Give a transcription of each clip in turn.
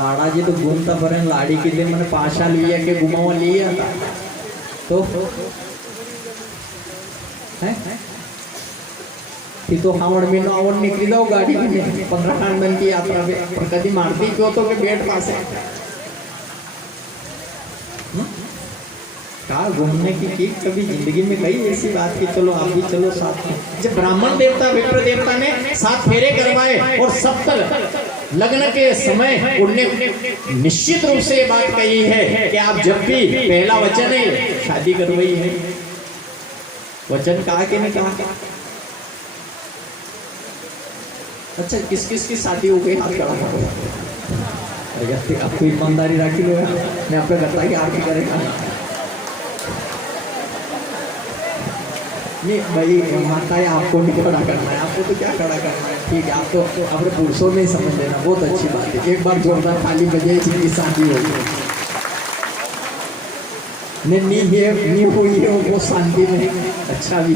लाड़ा जी तो घूमता पर लाड़ी के लिए मैंने पाशा लिया के घुमावा लिया था तो है तो हावड़ में ना आवड़ निकली जाओ गाड़ी में 15 खानदान की यात्रा पे पर कभी मारती क्यों तो के बेट पास है का घूमने की कभी जिंदगी में कई ऐसी बात की चलो आप भी चलो साथ में। जब ब्राह्मण देवता विप्र देवता ने 7 फेरे करवाए और सप्त लग्न के समय उन्होंने निश्चित रूप से ये बात कही है कि आप जब भी पहला वचन है शादी करवाई है, वचन कहा कि नहीं कहा। अच्छा किस किस की शादी हो गई हाथ खड़ा करो, आपको ईमानदारी राखी लो, मैं आपका करता कि आरती करेगा नहीं भाई माता है, आपको नहीं खड़ा करना है, आपको तो क्या खड़ा करना है, ठीक है आप तो अपने पुरुषों में ही समझ लेना, बहुत अच्छी बात है। एक बार जोरदार ताली बजाई जिनकी शादी होगी नहीं हुई है वो शांति में अच्छा भी।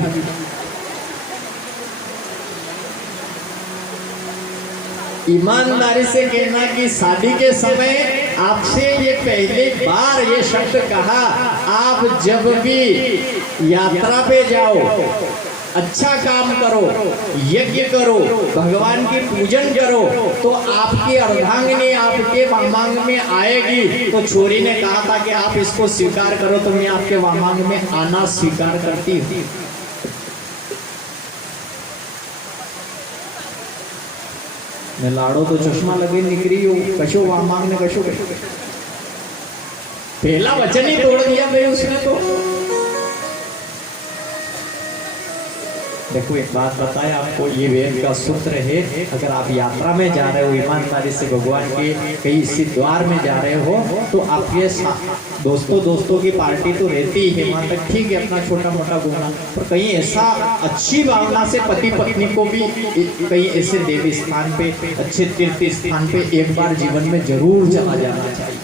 ईमानदारी से कहना कि शादी के समय आपसे ये पहली बार ये शब्द कहा, आप जब भी यात्रा पे जाओ अच्छा काम करो, यज्ञ करो, भगवान की पूजन करो तो आपकी अर्धांगिनी आपके वामांग में आएगी। तो छोरी ने कहा था कि आप इसको स्वीकार करो तो मैं आपके वामांग में आना स्वीकार करती हूँ। मैं लाड़ो तो चश्मा लगे निकली हो कशो वामांग ने कशो पहला वचन ही तोड़ दिया भाई उसने तो। देखो एक बात बताए आपको, ये वेद का सूत्र है, अगर आप यात्रा में जा रहे हो ईमानदारी से भगवान के कहीं इसी द्वार में जा रहे हो तो आपके दोस्तों की पार्टी तो रहती ही है वहाँ तक, ठीक है अपना छोटा मोटा घूमना, पर कहीं ऐसा अच्छी भावना से पति पत्नी को भी कहीं ऐसे देवी स्थान पे अच्छे तीर्थ स्थान पे एक बार जीवन में जरूर चला जाना चाहिए।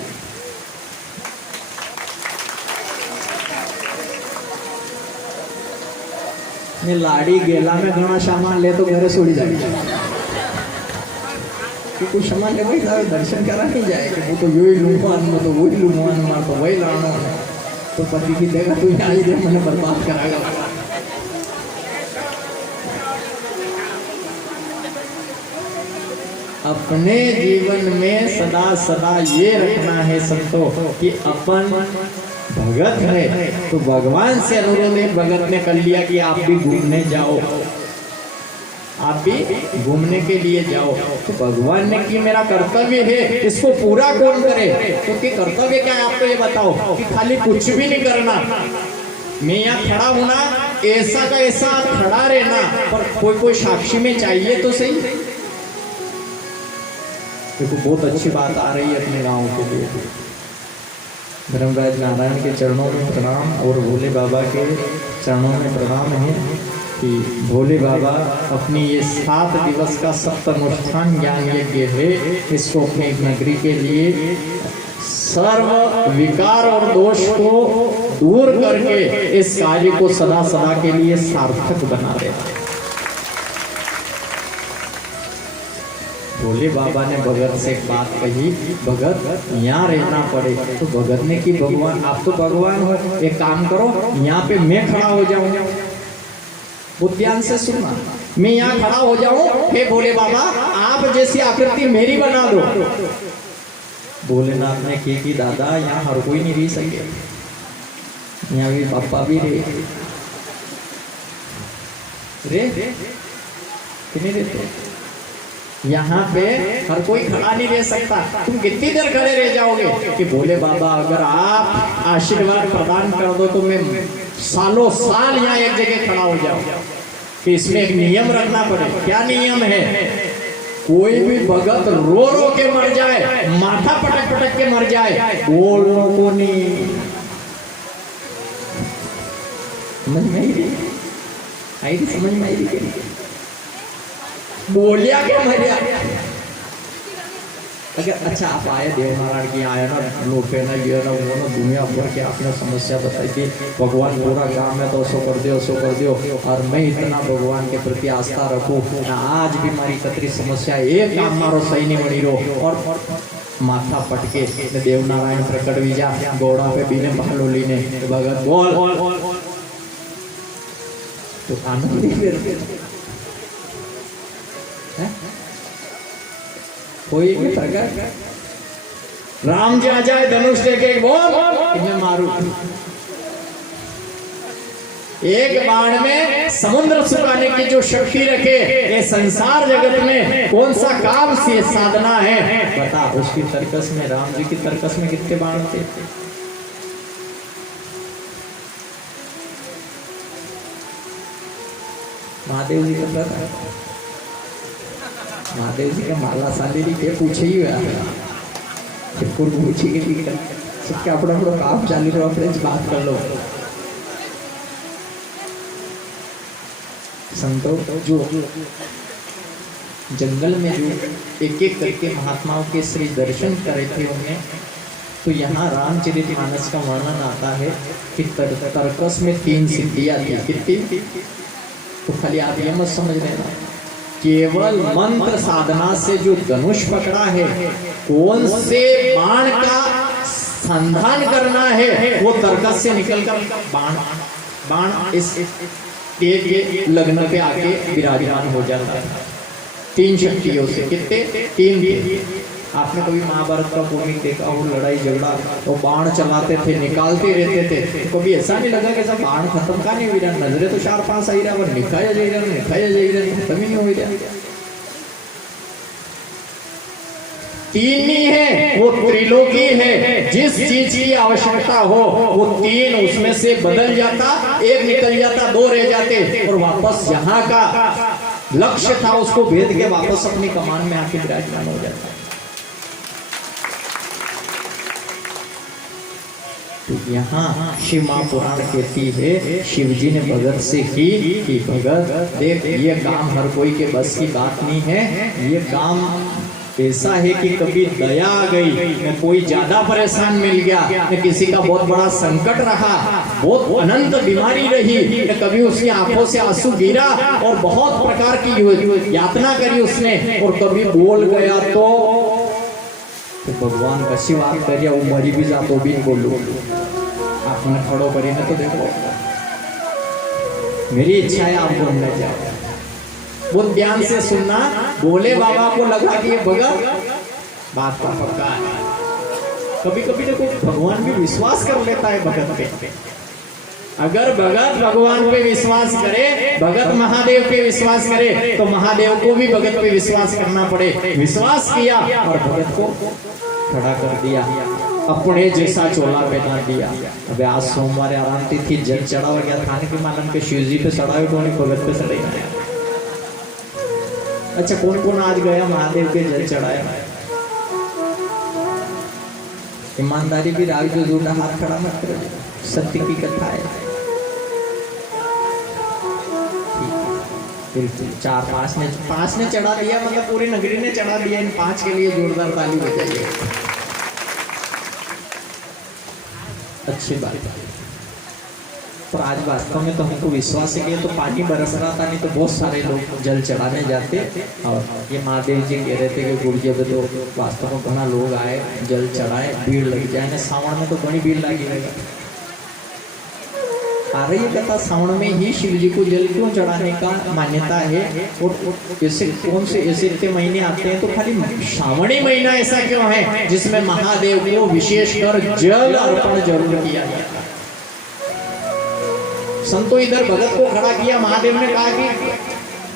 ने लाड़ी गेला में घना सामान ले तो घरे छोड़ी जाए कि कुछ सामान ले भाई दर्शन करा नहीं जाए कि वो तो यो ही लूमान में तो वही लूमान मार तो वही लाना है तो पति की देगा तू यहाँ ही दे मैंने बर्बाद कराएगा। अपने जीवन में सदा सदा ये रखना है संतो कि अपन भगत है तो भगवान से अनुरोध है, भगत ने कर लिया कि आप भी घूमने जाओ, आप भी घूमने के लिए जाओ, तो भगवान ने कि मेरा कर्तव्य है इसको पूरा कौन करे, तो कि कर्तव्य क्या है आपको ये बताओ कि खाली कुछ भी नहीं करना, मैं यहाँ खड़ा होना ऐसा का ऐसा खड़ा रहना, पर कोई साक्षी में चाहिए तो सही। देखो बहुत अच्छी बात आ रही है अपने गाँव के लिए। धर्मराज नारायण के चरणों में प्रणाम और भोले बाबा के चरणों में प्रणाम है कि भोले बाबा अपनी ये 7 दिवस का सप्तानुष्ठान ज्ञान यज्ञ है, इसको अपने नगरी के लिए सर्व विकार और दोष को दूर करके इस कार्य को सदा सदा के लिए सार्थक बना रहे हैं। भोले बाबा ने भगत से एक बात कही, भगत यहाँ रहना पड़े, तो भगत ने कि भगवान आप तो भगवान हो, एक काम करो यहाँ पे मैं खड़ा हो जाऊं, वो ध्यान से सुनना, मैं यहाँ खड़ा हो जाऊं, हे भोले बाबा आप जैसी आकृति मेरी बना दो। भोलेनाथ ने कि दादा यहाँ हर कोई नहीं रह सके, यहाँ भी पापा भी रे नहीं रहते, यहाँ पे हर कोई खड़ा नहीं रह सकता, तुम कितनी देर खड़े रह जाओगे कि भोले बाबा अगर आप आशीर्वाद प्रदान कर दो तो मैं सालों साल यहाँ एक जगह खड़ा हो जाऊं। कि इसमें एक नियम रखना पड़े। क्या नियम है? कोई भी भगत रो रो के मर जाए, माथा पटक पटक के मर जाए, वो लोगों को नहीं समझ में आई थी, समझ में आई थी, बोलिया क्या मरिया। अगर अच्छा आप आए देव नारायण की आए ना, लोग ना ये ना वो ना दुनिया भर के आपने समस्या बताई थी, भगवान पूरा काम है तो सो कर दियो सो कर दियो, और मैं इतना भगवान के प्रति आस्था रखूँ, आज भी हमारी कतरी समस्या एक काम मारो सही नहीं बनी रो, और माथा पटके ने देवनारायण प्रकट विजा घोड़ा पे बीने बहलोली ने भगत बोल तो आनंद ही फिर कोई भी प्रकट राम जी आ जाए धनुष लेके बोल मैं मारू एक बाण में समुद्र सुखाने की जो शक्ति रखे ये संसार जगत में कौन सा काम से साधना है बता। उसकी तर्कस में राम जी की तर्कस में कितने बाण थे? महादेव जी का पता महादेव जी का माला साली के पूछे ही हुआ पूछी के सबके अपना अपना काम चालू रहो अपने बात कर लो। संतों जो जंगल में जो एक एक करके महात्माओं के श्री दर्शन करे थे उन्हें, तो यहाँ रामचरितमानस का वर्णन आता है कि तर्कस में 3 सिद्धियां थी। कितनी? तो खाली आप ये मत समझ लेना केवल मंत्र साधना से जो धनुष पकड़ा है कौन से बाण का संधान करना है वो तर्कस से निकलकर बाण इस के लग्न पे आके विराजमान हो जाता है। 3 शक्तियों से कितने? 3। आपने कभी महाभारत का कॉमिक देखा हो लड़ाई झगड़ा तो बाण चलाते थे निकालते रहते थे तो कभी ऐसा नहीं लगा कि सब बाण खत्म का नहीं हो रहा नजरे तो 4-5 आई रहा पर निकाया जा रहा खत्म ही नहीं हो रहा। 3 ही है वो त्रिलोकी है जिस चीज की आवश्यकता हो वो 3 उसमें से बदल जाता 1 निकल जाता 2 रह जाते और वापस यहाँ का लक्ष्य था उसको भेद के वापस अपनी कमान में आके विराजमान हो जाता। तो यहाँ शिव महापुराण कहती है शिव जी ने भगत से की कि भगत देख ये काम हर कोई के बस की बात नहीं है। ये काम ऐसा है कि कभी दया आ गई न कोई ज्यादा परेशान मिल गया न किसी का बहुत बड़ा संकट रहा बहुत अनंत बीमारी रही न कभी उसकी आंखों से आंसू गिरा और बहुत प्रकार की यातना करी उसने और कभी बोल गया तो भगवान कशी बात करिए वो मरी भी जातो भी बोलो आपने खड़ो करी ना तो देखो मेरी इच्छा है आप बोलने जाए वो ध्यान से सुनना। बोले बाबा को लगा कि ये भगत बात का पक्का है। कभी कभी देखो भगवान भी विश्वास कर लेता है भगत पे। अगर भगत भगवान पे विश्वास करे भगत महादेव पे विश्वास करे तो महादेव को भी भगत पे विश्वास करना पड़े। विश्वास किया और भगत को खड़ा कर दिया अपने जैसा चोला पहना दिया। अबे आज सोमवार आराम तिथि जल चढ़ा गया थाने के मानन के शिव जी पे चढ़ाए तो भगत पे चढ़ाई। अच्छा कौन कौन आज गया महादेव के जल चढ़ाया? ईमानदारी भी राग जो झूठा हाथ खड़ा मत करो सत्य की कथा है। बिल्कुल 4-5 ने चढ़ा दिया मतलब पूरी नगरी ने चढ़ा दिया। इन 5 के लिए जोरदार ताली बजाइए। अच्छी बात है। पर आज वास्तव में तो हमको विश्वास है कि तो पानी बरस रहा था नहीं तो बहुत सारे लोग जल चढ़ाने जाते। और ये महादेव जी कह रहे थे कि गुरुजी अब तो वास्तव में घना लोग आए जल चढ़ाए भीड़ लग जाए ना सावन में तो बड़ी भीड़ लगी रहेगी। आ रही है कथा सावन में ही शिव जी को जल क्यों चढ़ाने का मान्यता है और ऐसे कौन से ऐसे इतने महीने आते हैं तो खाली श्रावणी महीना ऐसा क्यों है जिसमें महादेव को विशेषकर जल अर्पण जरूर किया जाता है। संतो इधर भगत को खड़ा किया महादेव ने कहा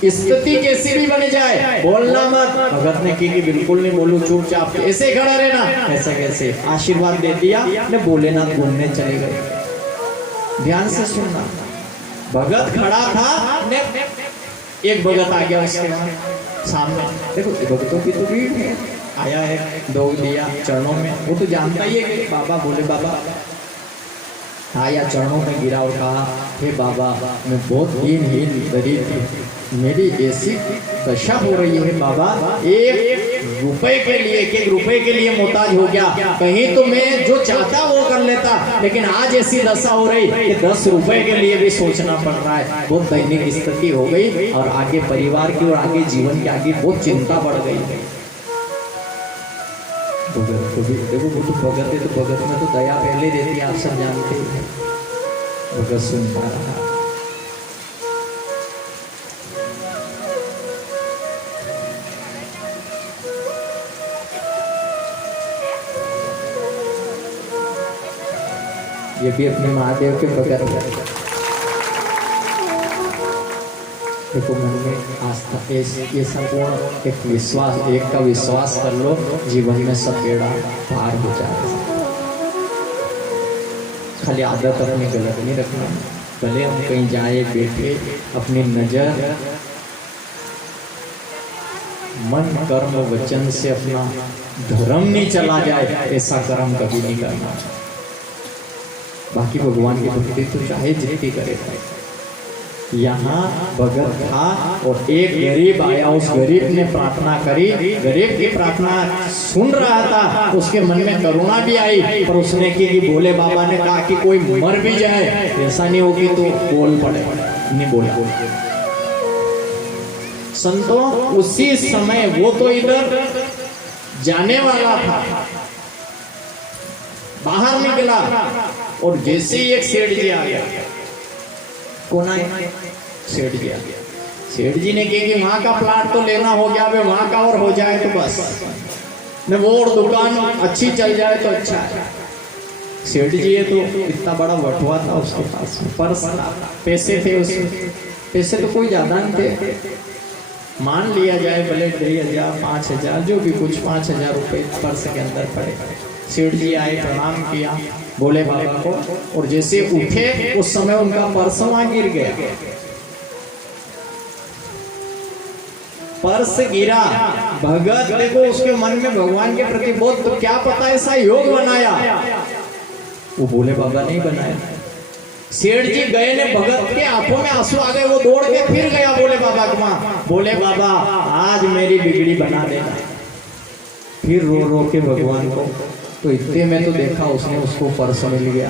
कि स्थिति कैसी भी बन जाए बोलना मत। भगत ने की कि बिल्कुल नहीं बोलूं चुपचाप ऐसे खड़ा रहना। ऐसा कैसे? आशीर्वाद दे दिया ने भोलेनाथ घूमने चले गए। ध्यान से सुनना भगत खड़ा था ने एक भगत आ गया उसके सामने। देखो भगतों की तो भीड़ है आया है दौड़ दिया चरणों में। वो तो जानता ही है कि बाबा भोले बाबा आया चरणों में गिरा और कहा हे बाबा मैं बहुत दीनहीन गरीब थी मेरी ऐसी दशा हो रही है बाबा 1 रुपए के लिए 1 रुपए के लिए मोहताज हो गया। कहीं तो मैं जो चाहता वो कर लेता लेकिन आज ऐसी दशा हो रही कि 10 रुपए के लिए भी सोचना पड़ रहा है। बहुत दैनिक स्थिति हो गई और आगे परिवार की और आगे जीवन की आगे बहुत चिंता बढ़ गई है। तो भी देखो वो तो भगत है, तो भगत में तो दया पहले रहती है, आप सब जानते हैं। भगत सुनता रहा। ये भी अपने महादेव के भगत है। देखो मन में आस्था, ये संपूर्ण एक विश्वास, एक का विश्वास कर लो, जीवन में सब बेड़ा पार हो जाएगा। खाली आदत अपनी गलत नहीं रखना। भले हम कहीं जाए बैठे, अपनी नजर मन कर्म वचन से अपना धर्म नहीं चला जाए, ऐसा कर्म कभी नहीं करना। बाकी भगवान की भक्ति तो चाहे जितनी करे। यहाँ भगत था और एक गरीब आया, उस गरीब ने प्रार्थना करी, गरीब की प्रार्थना सुन रहा था, उसके मन में करुणा भी आई, पर उसने कि भोले बाबा ने कहा कि कोई मर भी जाए, ऐसा नहीं होगी तो बोल पड़े, नहीं बोला। संतों उसी समय वो तो इधर जाने वाला था, बाहर निकला और जैसे ही एक सेठ जी आ गया। कौन आया? सेठ जी आ गया। सेठ जी ने कहा कि वहां का प्लाट तो लेना हो गया, वे वहां का और हो जाए तो बस, न वो और दुकान अच्छी चल जाए तो अच्छा है। सेठ जी है तो इतना बड़ा बटुआ था उसके पास, पर्स था, पैसे थे उसमें, पैसे तो कोई ज्यादा नहीं थे, मान लिया जाए भले 2,000 5,000 जो भी कुछ 5,000 रुपये पर्स के अंदर पड़े। सेठ जी आए, प्रणाम किया भोले बाबा को, और जैसे उठे उस समय उनका पर्स वहां गिर गया। पर्स गिरा, भगत देखो उसके मन में भगवान के प्रति बहुत, तो क्या पता ऐसा योग बनाया, वो भोले बाबा नहीं बनाया। सेठ जी गए ने, भगत के आंखों में आंसू आ गए, वो दौड़ के फिर गया भोले बाबा के वहां, भोले बाबा आज मेरी बिगड़ी बना देना। फिर रो रो के भगवान को, तो इतने में तो देखा उसने, उसको पर्स मिल गया।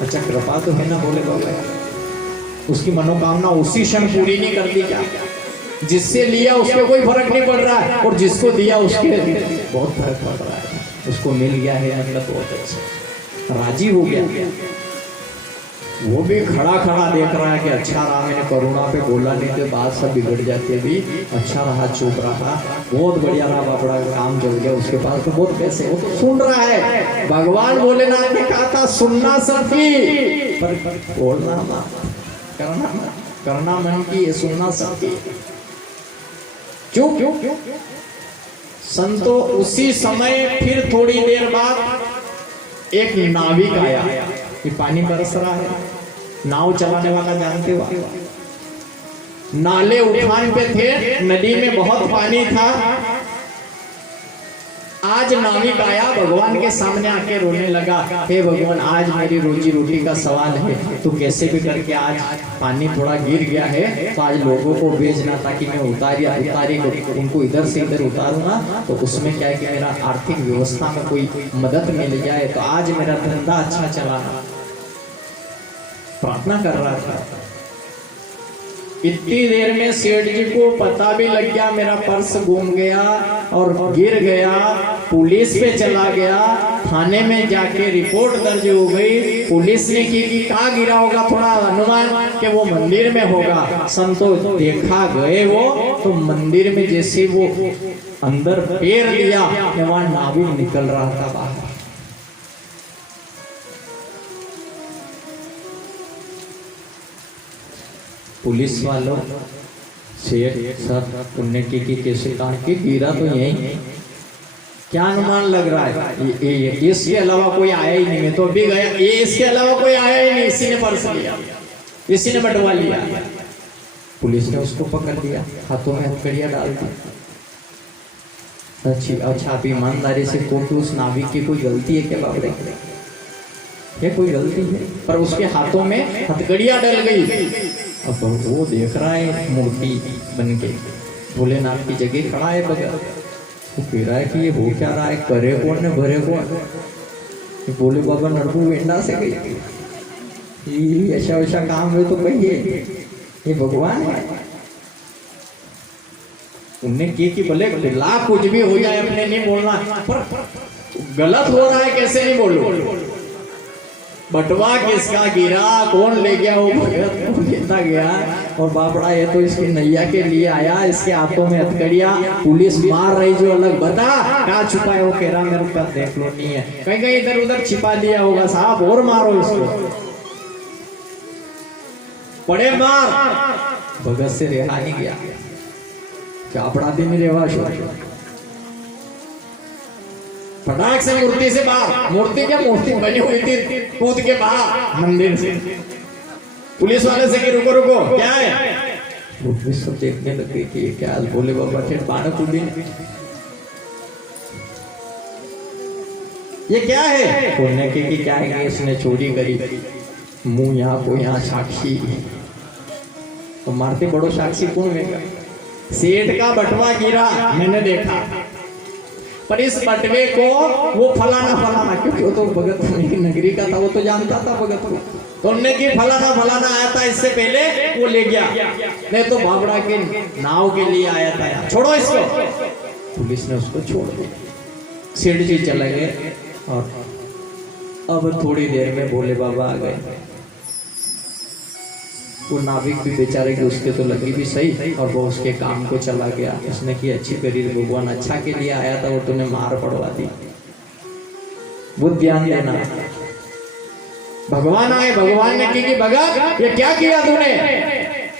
अच्छा कृपा तो है ना भोले बाबा, उसकी मनोकामना उसी क्षण पूरी नहीं कर दी क्या? जिससे लिया उसके कोई फर्क नहीं पड़ रहा है, और जिसको दिया उसके बहुत फर्क पड़ रहा है। उसको मिल गया है मतलब बहुत अच्छा, राजी हो गया। वो भी खड़ा खड़ा देख रहा है कि अच्छा रहा, मैंने करुणा पे बोला नहीं तो बात सब बिगड़ जाती है, भी अच्छा रहा, चुप रहा, बहुत बढ़िया रहा, बड़ा काम चल गया, उसके पास तो बहुत पैसे, वो तो सुन रहा है। भगवान भोलेनाथ ने कहा था सुनना सबकी, पर बोलना करना मन की, सुनना सबकी। क्यों? संतो उसी समय फिर थोड़ी देर बाद एक नाविक आया, ये पानी बरस रहा है, नाव चलाने वाला जानते हो, नाले उफान पे थे, नदी में बहुत पानी था। आज नाविक आया, भगवान के सामने आके रोने लगा, हे भगवान आज मेरी रोजी रोटी का सवाल है, तो कैसे भी करके आज पानी थोड़ा गिर गया है, तो आज लोगों को भेजना ताकि मैं उतारी उनको इधर से इधर उतारूंगा, तो उसमें क्या है कि मेरा आर्थिक व्यवस्था में कोई मदद मिल जाए, तो आज मेरा धंधा अच्छा चलाना। प्रार्थना कर रहा था। इतनी देर में सेठ जी को पता भी लग गया मेरा पर्स गुम गया और गिर गया, पुलिस पे चला गया, थाने में जाके रिपोर्ट दर्ज हो गई। पुलिस ने की कि कहाँ गिरा होगा, थोड़ा अनुमान कि वो मंदिर में होगा। संतो देखा गए वो, तो मंदिर में जैसे वो अंदर पैर दिया, वहां नाविक निकल रहा था बाहर। पुलिस वालों से सर उनने की कैसे कहा कि गिरा तो यही, क्या अनुमान लग रहा है? ये इसके अलावा कोई आया ही नहीं, तो अभी गया, ये इसके अलावा कोई आया ही नहीं, इसी ने पर्स लिया, इसी ने बंटवा लिया। पुलिस ने उसको पकड़ लिया, हाथों में हथकड़ियां डाल दी। अच्छा आप ईमानदारी से को, उस नाविक की कोई गलती है क्या बाबरे? ये कोई गलती है, पर उसके हाथों में हथकड़ियां डल गई। अब वो देख रहा है मूर्ति बन के, भोलेनाथ की जगह खड़ा है बगैर, वो कह रहा है कि ये हो क्या रहा है, करे कौन ने भरे कौन? भोले बाबा नरबू वेंडा से गई, ये ऐसा वैसा काम है तो कहिए ये भगवान है। उनने कि भले लाख कुछ भी हो जाए अपने नहीं बोलना, पर गलत हो रहा है कैसे नहीं बोलो। बटवा किसका गिरा, कौन ले गया, वो भगत को लेता गया और बापड़ा ये तो इसकी नैया के लिए आया, इसके हाथों में हथकड़िया, पुलिस मार रही जो अलग, बता कहाँ छुपा है। वो कह रहा मेरे ऊपर देख लो नहीं है, कहीं कहीं इधर उधर छिपा दिया होगा साहब, और मारो इसको, पड़े मार। भगत से रेहा नहीं गया, क्या अपराधी में रेवा फटाक से मूर्ति से बाहर, मूर्ति क्या मूर्ति बनी हुई थी, कूद के बाहर मंदिर से। पुलिस वाले से कि रुको रुको क्या है, वो सब देखने लगे कि ये क्या। बोले बाबा फिर बानक उड़ी, ये क्या है, बोलने के कि क्या है, इसने चोरी करी, मुंह यहाँ को यहाँ साक्षी, तो मारते बड़ो साक्षी कौन होगा। सेठ का बटवा गिरा मैंने देखा, पर इस बटवे को वो फलाना फलाना, क्योंकि वो तो भगत की नगरी का था, वो तो जानता था भगत को, तो उनने की फलाना फलाना आया था इससे पहले, वो ले गया, नहीं तो बाबड़ा के नाव के लिए आया था यार, छोड़ो इसको। पुलिस ने उसको छोड़ दिया, सेठ जी चले गए और अब थोड़ी देर में भोले बाबा आ गए। वो नाविक भी बेचारे की उसके तो लगी भी सही, और वो उसके काम को चला गया। उसने की अच्छी करी, भगवान अच्छा के लिए आया था, वो तूने मार पड़वा दी। वो ध्यान देना, भगवान आए, भगवान ने की भगत ये क्या किया तूने,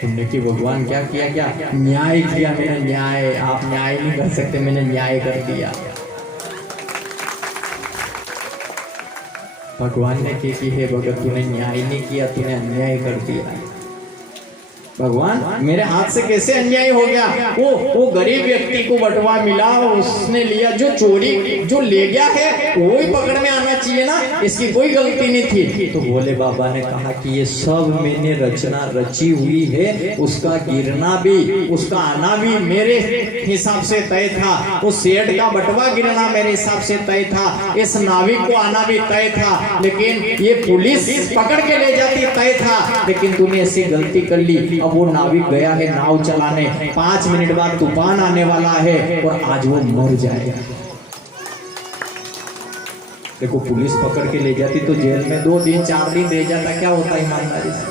तुमने की भगवान क्या किया, क्या न्याय किया मैंने, न्याय, आप न्याय नहीं कर सकते, मैंने न्याय कर दिया। भगवान ने की हे भगत तूने न्याय नहीं किया, तूने अन्याय कर दिया। भगवान मेरे हाथ से कैसे अन्याय हो गया, वो गरीब व्यक्ति को बटवा मिला, उसने लिया, जो चोरी जो ले गया है वो ही पकड़ में आना चाहिए ना, इसकी कोई गलती नहीं थी। तो भोले बाबा ने कहा कि ये सब मैंने रचना रची हुई है, उसका गिरना भी उसका आना भी मेरे हिसाब से तय था, उस सेठ का बटवा गिरना मेरे हिसाब से तय था, इस नाविक को आना भी तय था, लेकिन ये पुलिस पकड़ के ले जाती तय था, लेकिन तूने ऐसी गलती कर ली। अब वो नाविक गया है नाव चलाने, 5 मिनट बाद तूफान आने वाला है और आज वो मर जाएगा। देखो पुलिस पकड़ के ले जाती तो जेल में 2 दिन 4 दिन रह जाता, क्या होता ईमानदारी से,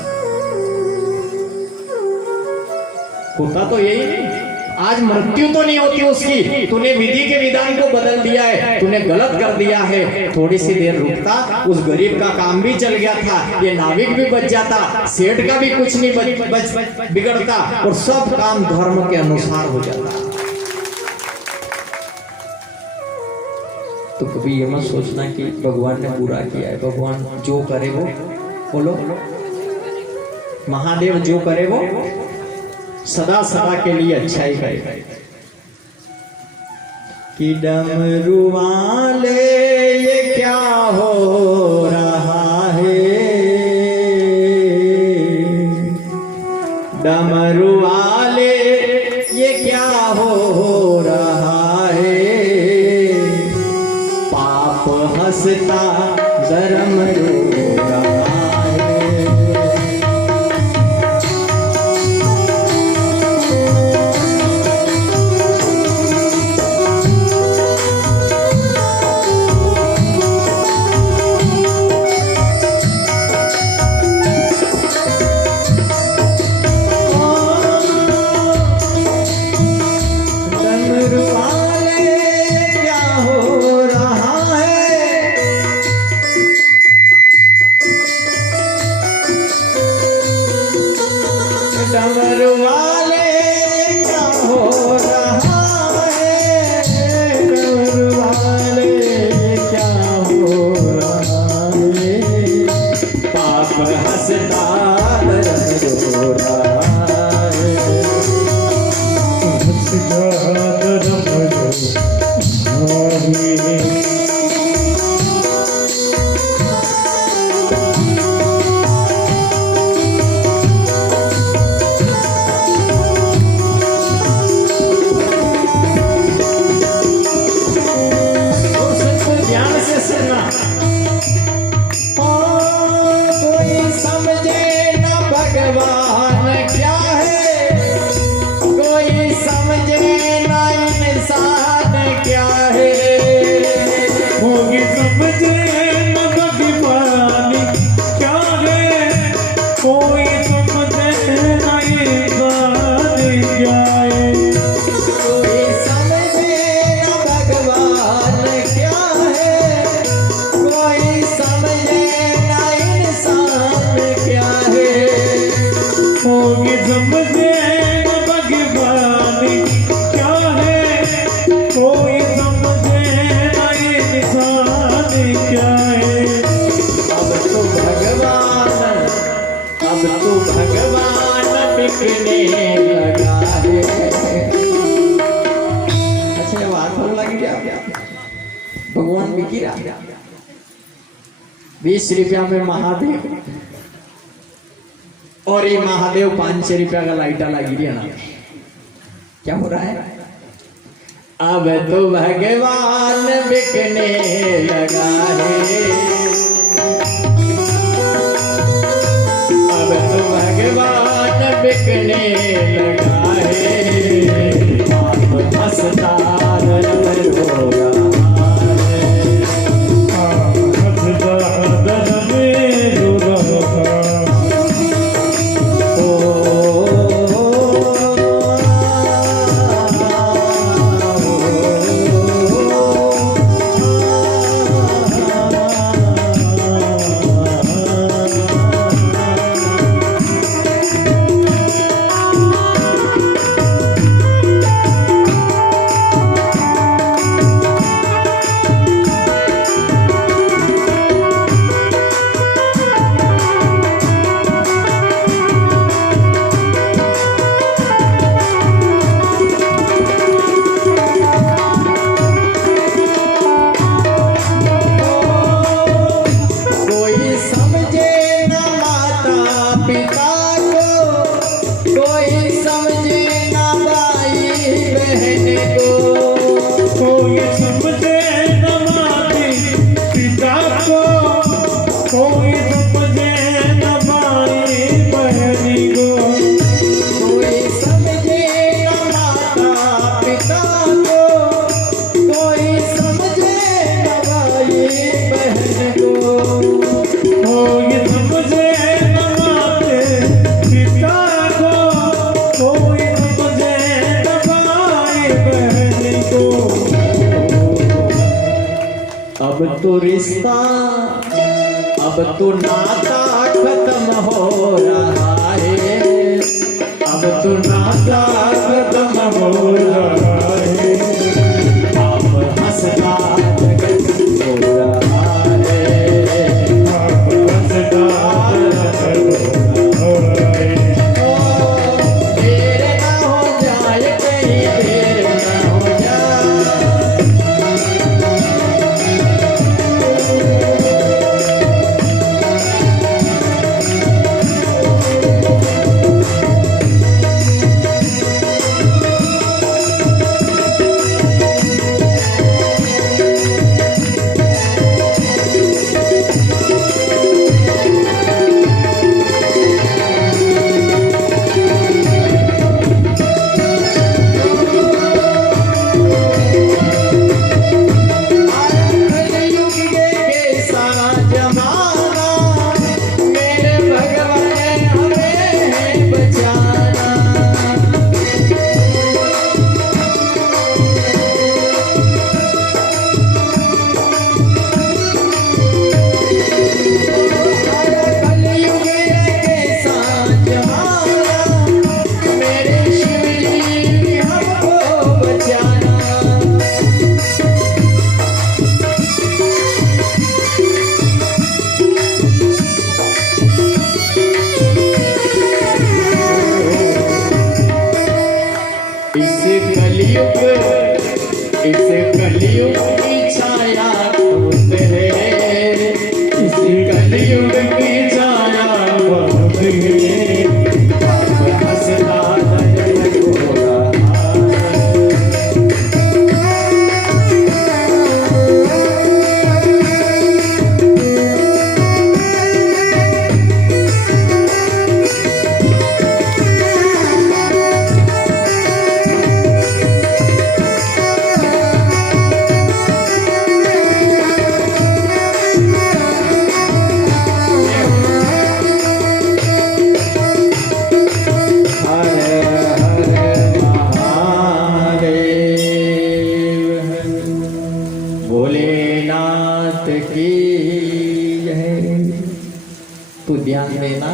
होता तो यही नहीं। आज मृत्यु तो नहीं होती उसकी, तूने विधि के विधान को बदल दिया है, तूने गलत कर दिया है। थोड़ी सी देर रुकता, उस गरीब का काम भी चल गया था, ये नाविक भी बच जाता, सेठ का भी कुछ नहीं बिगड़ता, और सब काम धर्म के अनुसार हो जाता। तो कभी ये मत सोचना कि भगवान ने बुरा किया है, भगवान जो करे वो, बोलो महादेव जो करे वो सदा सदा के लिए अच्छा ही करेगा। कि डमरू वाले ये क्या हो रहा है, डमरू वाले ये क्या हो रहा है, पाप हंसता धर्म रो रहा है। भगवान क्या है, कोई समझे लगी रहा भगवान बिकी रहा 20 रुपया में महादेव और ये महादेव 500 रुपया का लाइटा लगी रही है ना। क्या हो रहा है? अब तो भगवान बिकने लगा है, अब तो भगवान बिकने लगा है, आप हंसदार होगा तो रिश्ता अब तो नाता खत्म हो रहा है, अब तो नाता खत्म हो रहा है, आप हंसना हो रहा है, आप हंसना हो रहा है। देर ना हो जाए कहीं, देर ना हो जाए, इस कलयुग की छाया बहुत है, इस कलयुग की छाया बहुत है, अब हंसना हो रहा तो ध्यान देना,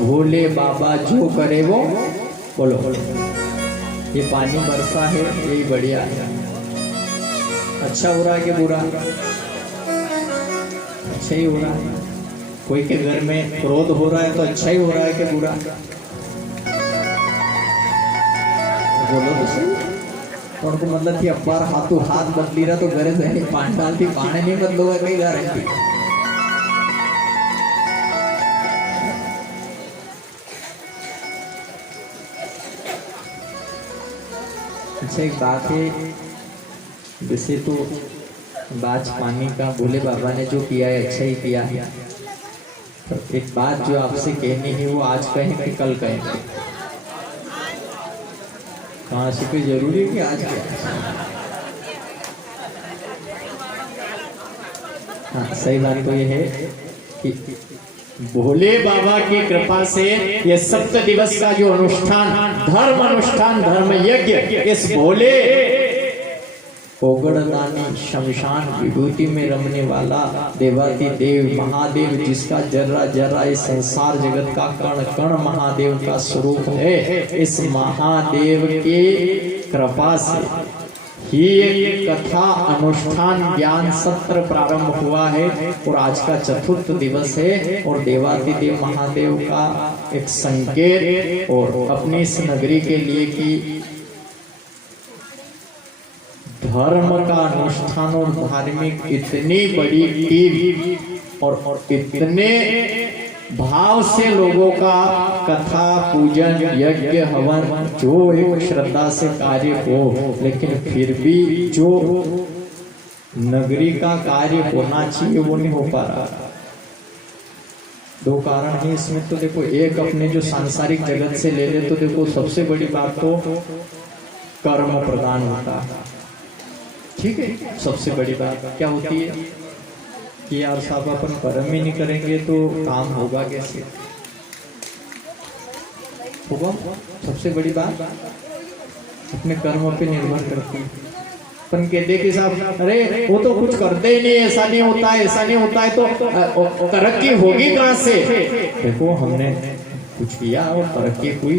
भोले बाबा जो करे वो बोलो। ये पानी बरसा है, यही बढ़िया है। अच्छा हो रहा है कि बुरा? अच्छा ही हो रहा है। कोई के घर में क्रोध हो रहा है तो अच्छा ही हो रहा है कि बुरा? बोलो तो सही। પણ કો મતલબ થી અપાર હાથો હાથ બદલી રહ્યા તો ઘરે જઈને પાંડાલ થી પાણી નહીં બદલો કઈ ગારંટી। अच्छा एक बात है, जैसे तो बाज पानी का भोले बाबा ने जो किया है अच्छा ही किया है, तो एक बात जो आपसे कहनी है वो आज कहें कि कल कहेंगे? कहाँ से कोई जरूरी है कि आज कहें? हाँ सही बात तो ये है कि भोले बाबा की कृपा से ये सप्त दिवस का जो अनुष्ठान धर्म यज्ञ इस भोले ओगड़दानी शमशान विभूति में रमने वाला देवाती देव महादेव, जिसका जर्रा जर्रा इस संसार जगत का कण कण महादेव का स्वरूप है, इस महादेव के कृपा से ही एक कथा अनुष्ठान ज्ञान सत्र प्रारंभ हुआ है और आज का चतुर्थ दिवस है और देवाधिदेव महादेव का एक संकेत और अपनी इस नगरी के लिए कि धर्म का अनुष्ठान और धार्मिक इतनी बड़ी टीम और इतने भाव से लोगों का कथा पूजन यज्ञ हवन जो एक श्रद्धा से कार्य हो, लेकिन फिर भी जो नगरी का कार्य होना चाहिए वो नहीं हो पा रहा। दो कारण है इसमें। तो देखो, एक अपने जो सांसारिक जगत से ले ले तो देखो सबसे बड़ी बात तो कर्म प्रदान होता है, ठीक है। सबसे बड़ी बात क्या होती है कि यार साहब अपन कर्म ही नहीं करेंगे तो काम होगा कैसे? होगा। सबसे बड़ी बात अपने कर्मों पे निर्भर करती है। अपन कहते कि साहब अरे वो तो कुछ करते ही नहीं, ऐसा नहीं होता है, ऐसा नहीं होता है, तो तरक्की होगी कहाँ से? देखो हमने कुछ किया और तरक्की हुई।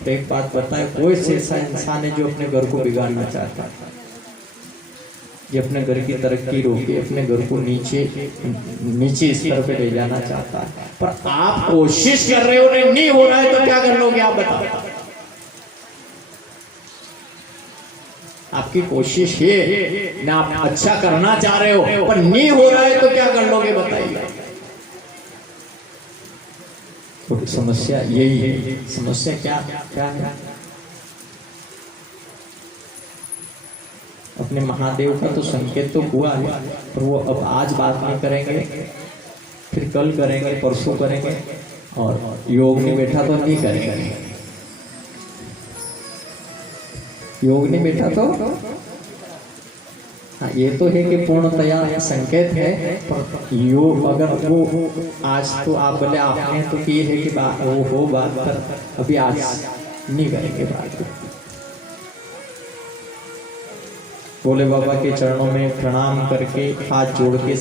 तो एक बात बताए, कोई ऐसा इंसान है जो अपने घर को बिगाड़ना चाहता है, ये अपने घर की तरक्की रोके, अपने घर को नीचे स्तर पे ले जाना चाहता है, पर आप कोशिश कर रहे हो, नहीं हो रहा है तो क्या कर लोगे आप बताओ? आपकी कोशिश है ना, आप अच्छा करना चाह रहे हो पर नहीं हो रहा है तो क्या कर लोगे बताइए? तो समस्या यही है। समस्या क्या है? अपने महादेव का तो संकेत तो हुआ है, पर वो अब आज बात नहीं करेंगे, फिर कल करेंगे, परसों करेंगे, और योग नहीं बैठा तो नहीं करेंगे। योग नहीं बैठा तो हाँ, ये तो है कि पूर्णतया संकेत है, पर योग अगर वो आज तो आप बोले आपने तो की है कि वो हो बात, पर अभी आज नहीं करेंगे बात। भोले बाबा के चरणों में प्रणाम करके हाथ जोड़ के